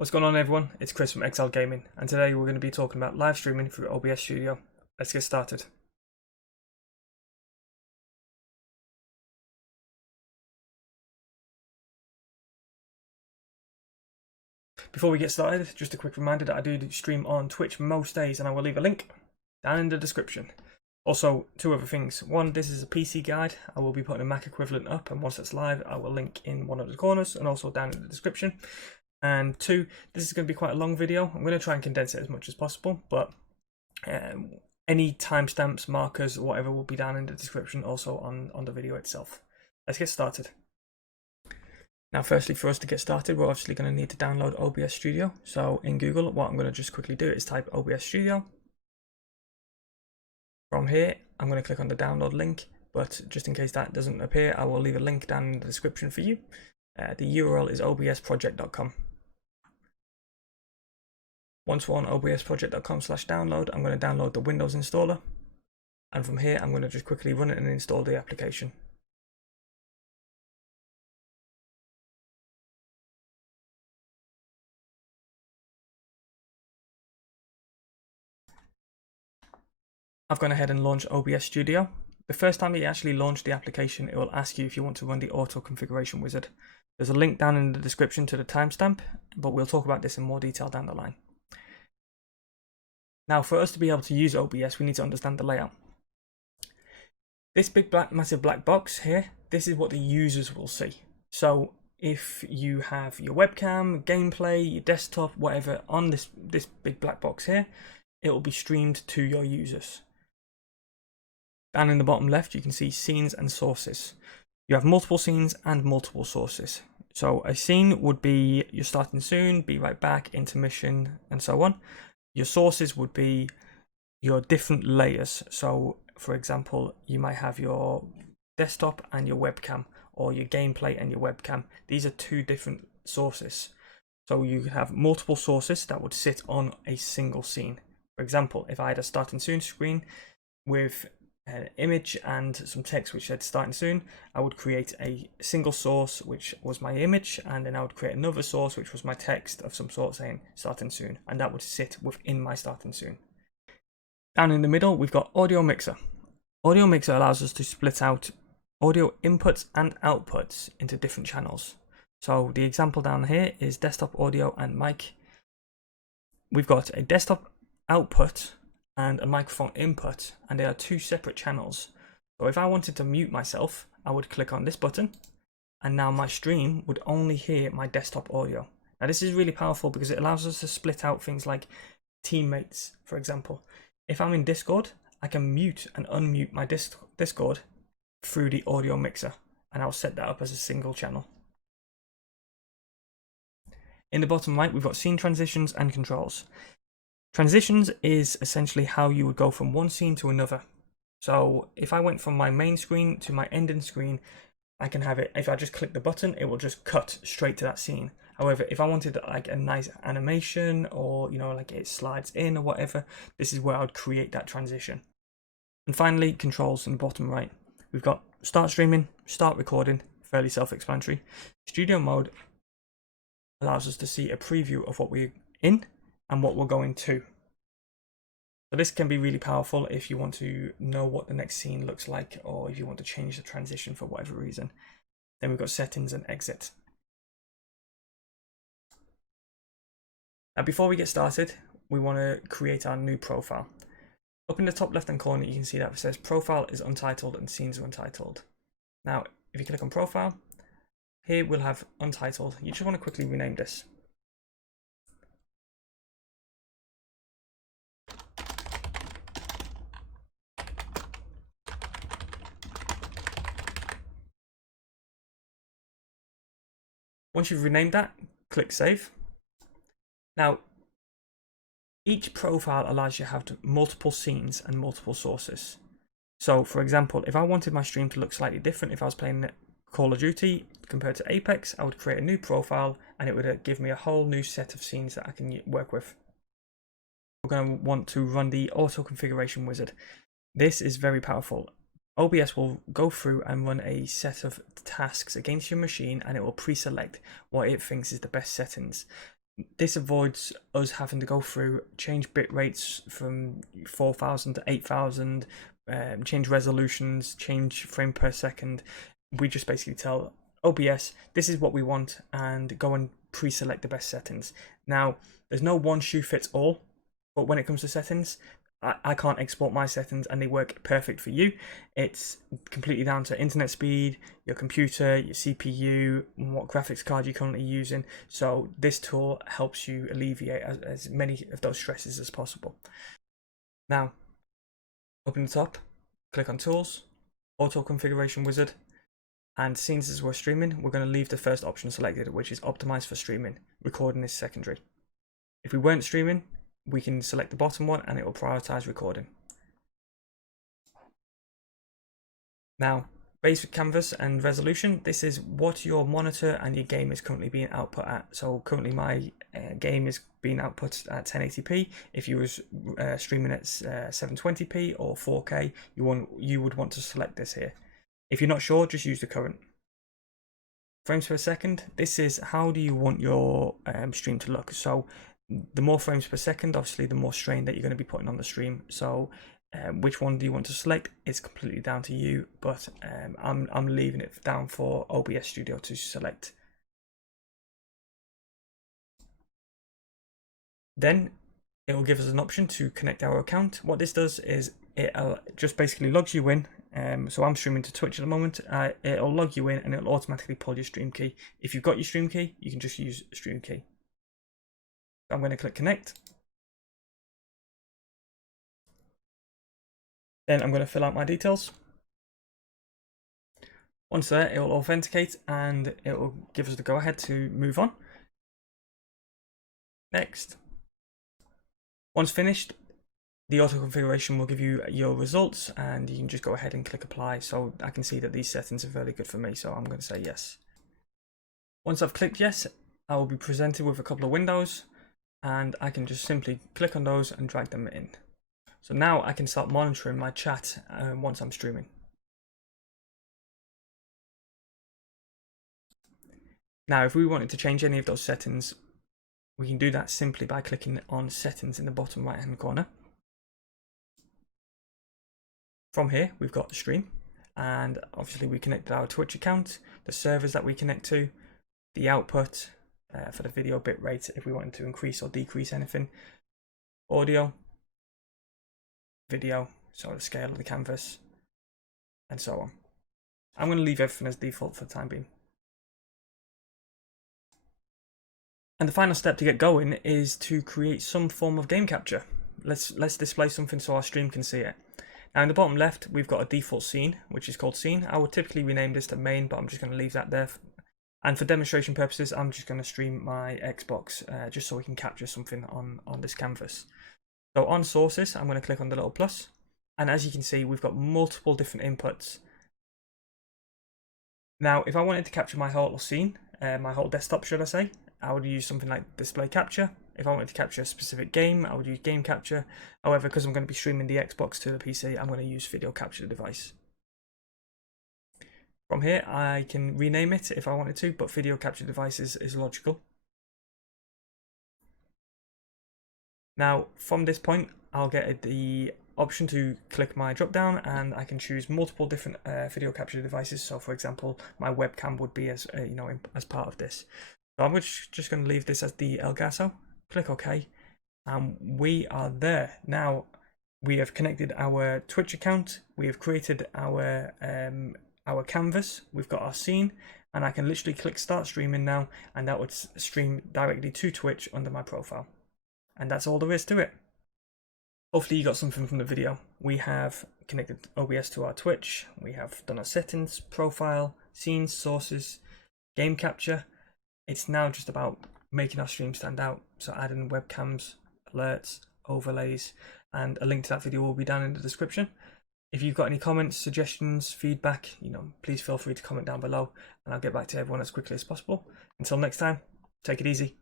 What's going on, everyone? It's Chris from XL Gaming, and today we're going to be talking about live streaming through OBS Studio. Let's get started. Before we get started, just a quick reminder that I do stream on Twitch most days, and I will leave a link down in the description. Also, two other things. One, this is a PC guide. I will be putting a Mac equivalent up, and once it's live, I will link in one of the corners and also down in the description. And two, this is going to be quite a long video. I'm going to try and condense it as much as possible, but any timestamps, markers, or whatever will be down in the description also on the video itself. Let's get started. Now, firstly, for us to get started, we're obviously going to need to download OBS Studio. So in Google, what I'm going to just quickly do is type OBS Studio. From here, I'm going to click on the download link, but just in case that doesn't appear, I will leave a link down in the description for you. The URL is obsproject.com. Once we're on obsproject.com/download, I'm going to download the Windows installer, and from here I'm going to just quickly run it and install the application. I've gone ahead and launched OBS Studio. The first time you actually launch the application, it will ask you if you want to run the auto configuration wizard. There's a link down in the description to the timestamp, but we'll talk about this in more detail down the line. Now, for us to be able to use OBS, we need to understand the layout. This big massive black box here, this is what the users will see. So if you have your webcam, gameplay, your desktop, whatever on this big black box here, it will be streamed to your users. Down in the bottom left, you can see scenes and sources. You have multiple scenes and multiple sources. So a scene would be you're starting soon, be right back, intermission, and so on. Your sources would be your different layers. So for example, you might have your desktop and your webcam, or your gameplay and your webcam. These are two different sources. So you have multiple sources that would sit on a single scene. For example, if I had a starting soon screen with an image and some text which said starting soon, I would create a single source which was my image, and then I would create another source which was my text of some sort saying starting soon, and that would sit within my starting soon. Down in the middle, we've got audio mixer. Audio mixer allows us to split out audio inputs and outputs into different channels. So the example down here is desktop audio and mic. We've got a desktop output and a microphone input, and they are two separate channels. So if I wanted to mute myself, I would click on this button, and now my stream would only hear my desktop audio. Now this is really powerful because it allows us to split out things like teammates. For example, if I'm in Discord, I can mute and unmute my Discord through the audio mixer, and I'll set that up as a single channel. In the bottom right, we've got scene transitions and controls. Transitions is essentially how you would go from one scene to another. So if I went from my main screen to my ending screen, I can have it, if I just click the button, it will just cut straight to that scene. However, if I wanted like a nice animation, or like it slides in or whatever, this is where I would create that transition. And finally, controls in the bottom right. We've got start streaming, start recording, fairly self-explanatory. Studio mode allows us to see a preview of what we're in and what we're going to. So this can be really powerful if you want to know what the next scene looks like, or if you want to change the transition for whatever reason. Then we've got settings and exit. Now before we get started, we want to create our new profile. Up in the top left hand corner, you can see that it says profile is untitled and scenes are untitled. Now if you click on profile, here we'll have untitled. You just want to quickly rename this. Once you've renamed that, click save. Now, each profile allows you to have multiple scenes and multiple sources. So, for example, if I wanted my stream to look slightly different, if I was playing Call of Duty compared to Apex, I would create a new profile and it would give me a whole new set of scenes that I can work with. We're going to want to run the auto configuration wizard. This is very powerful. OBS will go through and run a set of tasks against your machine, and it will pre-select what it thinks is the best settings. this avoids us having to go through, change bit rates from 4,000 to 8,000, change resolutions, change frame per second. We just basically tell OBS this is what we want and go and pre-select the best settings. Now, there's no one shoe fits all, but when it comes to settings, I can't export my settings and they work perfect for you. It's completely down to internet speed, your computer, your CPU, what graphics card you're currently using. So this tool helps you alleviate as many of those stresses as possible. Now, open the top, click on Tools, Auto Configuration Wizard, and since as we're streaming, we're going to leave the first option selected, which is Optimized for Streaming. Recording is secondary. If we weren't streaming, we can select the bottom one and it will prioritize recording. Now, basic canvas and resolution. This is what your monitor and your game is currently being output at. So currently my game is being output at 1080p. If you was streaming at 720p or 4K, you would want to select this here. If you're not sure, just use the current. Frames per second. This is how do you want your stream to look. So the more frames per second, obviously, the more strain that you're going to be putting on the stream. So which one do you want to select? It's completely down to you, but I'm leaving it down for OBS Studio to select. Then it will give us an option to connect our account. What this does is it just basically logs you in. So I'm streaming to Twitch at the moment. It'll log you in and it'll automatically pull your stream key. If you've got your stream key, you can just use stream key. I'm going to click connect. Then I'm going to fill out my details. Once there, it will authenticate and it will give us the go ahead to move on. Next. Once finished, the auto configuration will give you your results and you can just go ahead and click apply. So I can see that these settings are very good for me. So I'm going to say yes. Once I've clicked yes, I will be presented with a couple of windows and I can just simply click on those and drag them in. So now I can start monitoring my chat once I'm streaming. Now, if we wanted to change any of those settings, we can do that simply by clicking on settings in the bottom right hand corner. From here, we've got the stream and obviously we connected our Twitch account, the servers that we connect to, the output for the video bitrate if we wanted to increase or decrease anything, audio, video, so the scale of the canvas, and so on. I'm going to leave everything as default for the time being. And the final step to get going is to create some form of game capture. Let's display something so our stream can see it. Now in the bottom left, we've got a default scene, which is called scene. I would typically rename this to main, but I'm just going to leave that there. And for demonstration purposes, I'm just going to stream my Xbox just so we can capture something on this canvas. So on sources, I'm going to click on the little plus. And as you can see, we've got multiple different inputs. Now, if I wanted to capture my whole scene, my whole desktop, should I say, I would use something like display capture. If I wanted to capture a specific game, I would use game capture. However, because I'm going to be streaming the Xbox to the PC, I'm going to use video capture device. From here, I can rename it if I wanted to, but video capture device is logical. Now, from this point, I'll get the option to click my drop down and I can choose multiple different video capture devices. So for example, my webcam would be as part of this. So I'm just going to leave this as the Elgato, click OK, and we are there. Now we have connected our Twitch account, we have created our canvas, we've got our scene, and I can literally click start streaming now and that would stream directly to Twitch under my profile. And that's all there is to it. Hopefully you got something from the video. We have connected OBS to our Twitch, we have done our settings, profile, scenes, sources, game capture. It's now just about making our stream stand out. So adding webcams, alerts, overlays, and a link to that video will be down in the description. If you've got any comments, suggestions, feedback, please feel free to comment down below and I'll get back to everyone as quickly as possible. Until next time, take it easy.